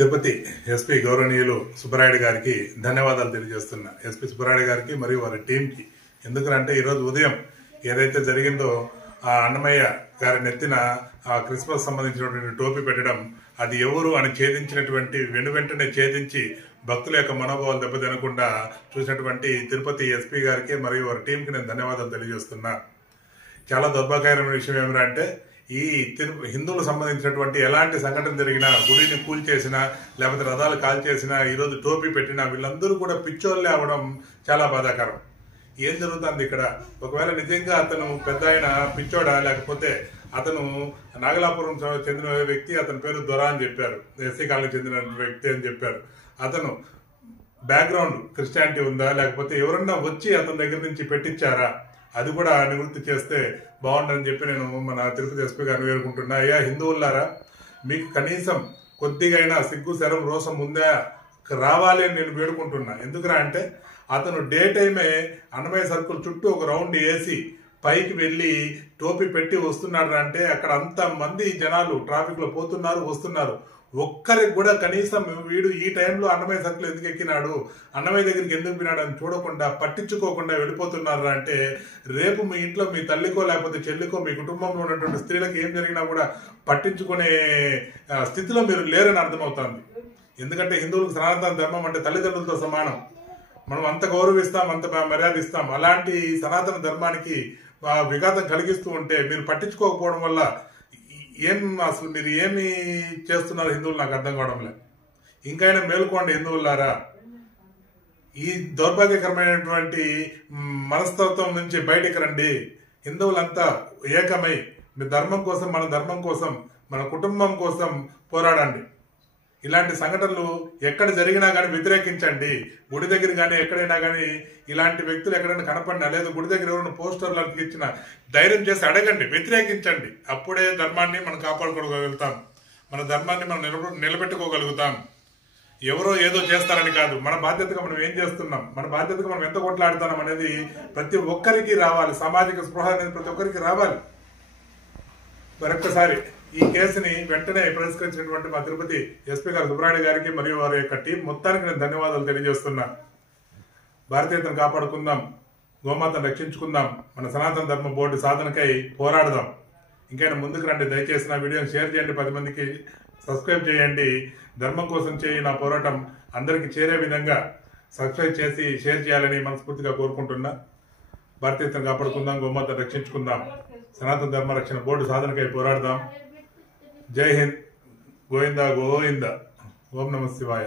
Tirupati SP గౌరవనీయులు సుబ్బరాయుడు గారికి ధన్యవాదాలు తెలియజేస్తున్నా. ఎస్పీ సుబ్బరాయుడు గారికి మరియు వారి టీంకి. ఎందుకంటే ఈరోజు ఉదయం ఏదైతే జరిగిందో ఆ అన్నమయ్య గారి నెత్తిన ఆ క్రిస్మస్ సంబంధించినటువంటి టోపీ పెట్టడం, అది ఎవరు అని ఛేదించినటువంటి వెంటనే ఛేదించి భక్తుల యొక్క మనోభావాలు దెబ్బతినకుండా చూసినటువంటి తిరుపతి ఎస్పీ గారికి మరియు వారి టీంకి నేను ధన్యవాదాలు తెలియజేస్తున్నా. చాలా దౌర్భాగ్యకరమైన విషయం ఏమిటంటే, ఈ హిందువులకు సంబంధించినటువంటి ఎలాంటి సంఘటన జరిగినా, గుడిని కూల్చేసినా లేకపోతే రథాలు కాల్చేసినా, ఈరోజు టోపీ పెట్టినా వీళ్ళందరూ కూడా పిచ్చోళ్ళే అవడం చాలా బాధాకరం. ఏం జరుగుతుంది ఇక్కడ? ఒకవేళ నిజంగా అతను పెద్ద ఆయన పిచ్చోడా, లేకపోతే అతను నాగలాపురం చెందిన వ్యక్తి, అతని పేరు దొర అని చెప్పారు, ఎస్సీ కాలనీకి చెందిన వ్యక్తి అని చెప్పారు. అతను బ్యాక్గ్రౌండ్ క్రిస్టియానిటీ ఉందా, లేకపోతే ఎవరన్నా వచ్చి అతని దగ్గర నుంచి పెట్టించారా, అది కూడా నివృత్తి చేస్తే బాగుంటుందని చెప్పి నేను మన తిరుపతి ఎస్పీ గారిని వేడుకుంటున్నా. అయ్యా హిందువులారా, మీకు కనీసం కొద్దిగైనా సిగ్గు శరం రోసం ఉందా రావాలి అని నేను వేడుకుంటున్నా. ఎందుకురా అంటే, అతను డే టైమే అన్నమయ్య సర్కిల్ చుట్టూ ఒక రౌండ్ వేసి పైకి వెళ్ళి టోపీ పెట్టి వస్తున్నాడు అంటే, అక్కడ అంత మంది జనాలు ట్రాఫిక్ లో పోతున్నారు వస్తున్నారు, ఒక్కరికి కూడా కనీసం వీడు ఈ టైంలో అన్నమయ్య సర్కిల్ ఎందుకు ఎక్కినాడు, అన్నమయ్య దగ్గరికి ఎందుకు వినాడు అని చూడకుండా పట్టించుకోకుండా వెళ్ళిపోతున్నారు అంటే, రేపు మీ ఇంట్లో మీ తల్లికో లేకపోతే చెల్లికో మీ కుటుంబంలో ఉన్నటువంటి స్త్రీలకు ఏం జరిగినా కూడా పట్టించుకునే స్థితిలో మీరు లేరని అర్థమవుతుంది. ఎందుకంటే హిందువులకు సనాతన ధర్మం అంటే తల్లిదండ్రులతో సమానం. మనం అంత గౌరవిస్తాం, అంత మర్యాద ఇస్తాం. అలాంటి సనాతన ధర్మానికి విఘాతం కలిగిస్తూ ఉంటే మీరు పట్టించుకోకపోవడం వల్ల అసలు మీరు ఏమి చేస్తున్నారు హిందువులు నాకు అర్థం కావడం లేదు. ఇంకైనా మేలుకోండి హిందువులారా. ఈ దౌర్భాగ్యకరమైనటువంటి మనస్తత్వం నుంచి బయటికి రండి. హిందువులంతా ఏకమై మీ ధర్మం కోసం, మన ధర్మం కోసం, మన కుటుంబం కోసం పోరాడండి. ఇలాంటి సంఘటనలు ఎక్కడ జరిగినా కానీ వ్యతిరేకించండి. గుడి దగ్గర కానీ ఎక్కడైనా కానీ ఇలాంటి వ్యక్తులు ఎక్కడైనా కనపడినా, లేదా గుడి దగ్గర ఎవరైనా పోస్టర్లు ఇచ్చిన ధైర్యం చేసి అడగండి, వ్యతిరేకించండి. అప్పుడే ధర్మాన్ని మనం కాపాడుకోగలుగుతాం, మన ధర్మాన్ని మనం నిలబెట్టుకోగలుగుతాం. ఎవరో ఏదో చేస్తారని కాదు, మన బాధ్యతగా మనం ఏం చేస్తున్నాం, మన బాధ్యతగా మనం ఎంత కొట్లాడుతున్నాం అనేది ప్రతి ఒక్కరికి రావాలి. సామాజిక స్పృహ అనేది ప్రతి ఒక్కరికి రావాలి. మరొక్కసారి ఈ కేసుని వెంటనే పరిష్కరించినటువంటి మా తిరుపతి ఎస్పీ గారు సుబ్బరాయుడు గారికి మరియు వారి యొక్క టీం మొత్తానికి నేను ధన్యవాదాలు తెలియజేస్తున్నా. భారతీయతను కాపాడుకుందాం, గోమాతను రక్షించుకుందాం, మన సనాతన ధర్మ బోర్డు సాధనకై పోరాడదాం. ఇంకైనా ముందుకు రండి. దయచేసి నా వీడియోని షేర్ చేయండి, 10 మందికి సబ్స్క్రైబ్ చేయండి. ధర్మం కోసం చేయి నా పోరాటం అందరికీ చేరే విధంగా సబ్స్క్రైబ్ చేసి షేర్ చేయాలని మనస్ఫూర్తిగా కోరుకుంటున్నా. భారతీయతను కాపాడుకుందాం, గోమాతను రక్షించుకుందాం, సనాతన ధర్మ రక్షణ బోర్డు సాధనకై పోరాడదాం. జై హింద్. గోవిందా గోవింద. ఓం నమః శివాయ.